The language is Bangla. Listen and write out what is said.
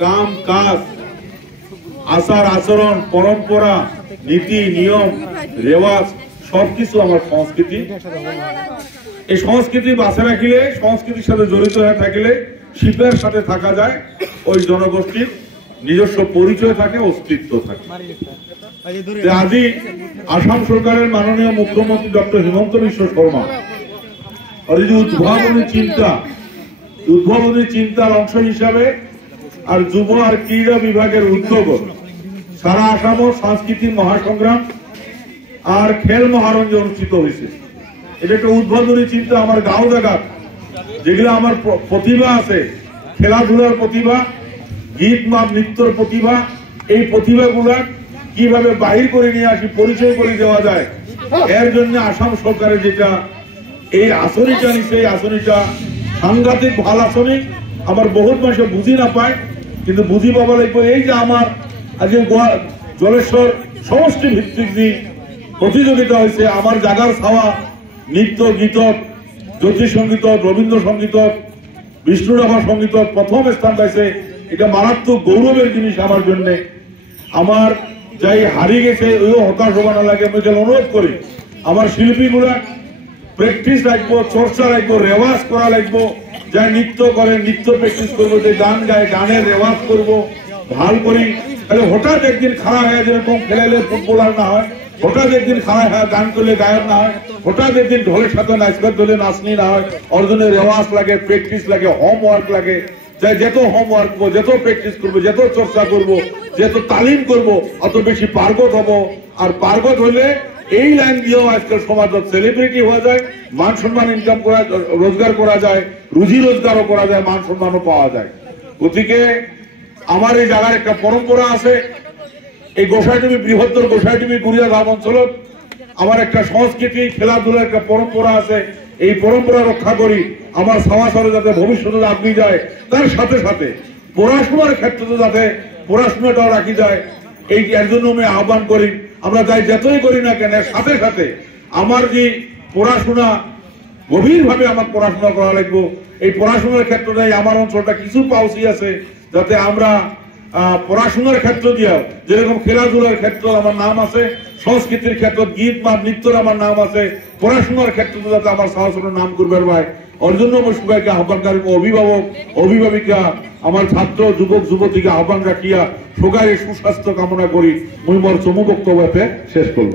কাম কাজ আচার আচরণ পরম্পরা নীতি নিয়ম রেওয়াজ সবকিছু আমার সংস্কৃতি। এই সংস্কৃতি বাঁচিয়ে রাখিলে, সংস্কৃতির সাথে জড়িত হয়ে থাকিলে শিল্পের সাথে থাকা যায়, ওই জনগোষ্ঠীর নিজস্ব পরিচয় থাকে, অস্তিত্ব থাকে। আজি আসাম সরকারের মাননীয় মুখ্যমন্ত্রী ডক্টর হিমন্ত বিশ্ব শর্মা আর এই যে উদ্ভাবনী চিন্তার অংশ হিসাবে আর যুব আর ক্রীড়া বিভাগের উদ্যোগ সারা আসামও সাংস্কৃতিক মহাসংগ্রাম আর খেল মহারঞ্জ অনুষ্ঠিত হয়েছে। এটা একটা উদ্ভাবনী চিন্তা। আমার গাঁও জায়গা যেগুলো আমার প্রতিভা আছে, খেলাধুলার প্রতিভা, গীত নাম নৃত্যর প্রতিভা, এই প্রতিভাগুলা কিভাবে বাহির করে নিয়ে আসি, পরিচয় করে দেওয়া যায়, এর জন্য আসাম সরকারের যেটা এই আসনিটা নিচ্ছে, এই আসনিটা সাংঘাতিক ভাল আসনি। আমার বহুত মানুষ বুঝি না পায়, কিন্তু বুঝি পাবা লাগবে। এই যে আমার আজকে জলেশ্বর সমষ্টি ভিত্তিক যে প্রতিযোগিতা হয়েছে, আমার জাগার ছাওয়া নৃত্য গীত, জ্যোতি সঙ্গীত, রবীন্দ্র সঙ্গীত, বিষ্ণুরাভা সঙ্গীত প্রথম স্থান পাইছে। এটা মারাত্মক গৌরবের জিনিস আমার জন্য। আমার যাই হারিয়ে গেছে ওইও হতাশ হবা না লাগে। আমি অনুরোধ করি আমার শিল্পীগুলা প্র্যাকটিস রাখবো, চর্চা রাখবো, রেওয়াজ করা লাগবো। যাই নৃত্য করে নৃত্য প্র্যাকটিস করবো, যে গান গায় গানের রেওয়াজ করবো ভাল করি। তাহলে হঠাৎ একদিন খারাপ হয়, যেরকম খেলালে ফুটবলার না হয়, হঠাৎ একদিন খারাপ হয় গান করলে গায়ক না হয়, হঠাৎ একদিন ঢোলের সাথে নাচবার ধরে নাচনি না হয়। ওর জন্য রেওয়াজ লাগে, প্র্যাকটিস লাগে, হোমওয়ার্ক লাগে। যাই যত হোমওয়ার্ক করবো, যত প্র্যাকটিস করবো, যত চর্চা করবো, যত তালিম করবো, অত বেশি পার্গত হবো। আর পার্গত হলে এই লাইন দিয়েও আজকাল সমাজত সেলিব্রিটি হওয়া যায়, মান সম্মান ইনকাম করা, রোজগার করা যায়, রুজি রোজগারও করা যায়, মান সম্মানও পাওয়া যায়। গতিকে আমার এই জায়গার একটা পরম্পরা আছে। এই গোসাইটুমি বৃহত্তর গোসাইটুমি গুড়িয়া গ্রাম অঞ্চলত আমার একটা সংস্কৃতি খেলাধুলার একটা পরম্পরা আছে। এই পরম্পরা রক্ষা করি, আমার সমাজে যাতে ভবিষ্যতে আপনি যায়, তার সাথে সাথে পড়াশোনার ক্ষেত্রে যাতে পড়াশোনাটাও রাখি যায়, এই এর জন্য আমি আহ্বান করি। আমরা যাই যতই করি না কেন, সাথে সাথে আমার যে পড়াশোনা গভীরভাবে আমার পড়াশোনা করা লাগবো। এই পড়াশোনার ক্ষেত্রে আমার অঞ্চলটা কিছু পাউসি আছে, যাতে আমরা পড়াশোনার ক্ষেত্র দিয়া যেরকম খেলাধুলার ক্ষেত্র আমার নাম আছে, সংস্কৃতির ক্ষেত্র গীত বা নৃত্যের আমার নাম আছে, পড়াশোনার ক্ষেত্রে যাতে আমার সাহসের নাম করবে ভাই। ওর জন্য আমি সবাইকে আহ্বান করি, অভিভাবক অভিভাবিকা আমার ছাত্র যুবক যুবতীকে আহ্বান রাখিয়া সবাই সুস্বাস্থ্য কামনা করি। মুই মোর চমু বক্তব্যতে শেষ করব।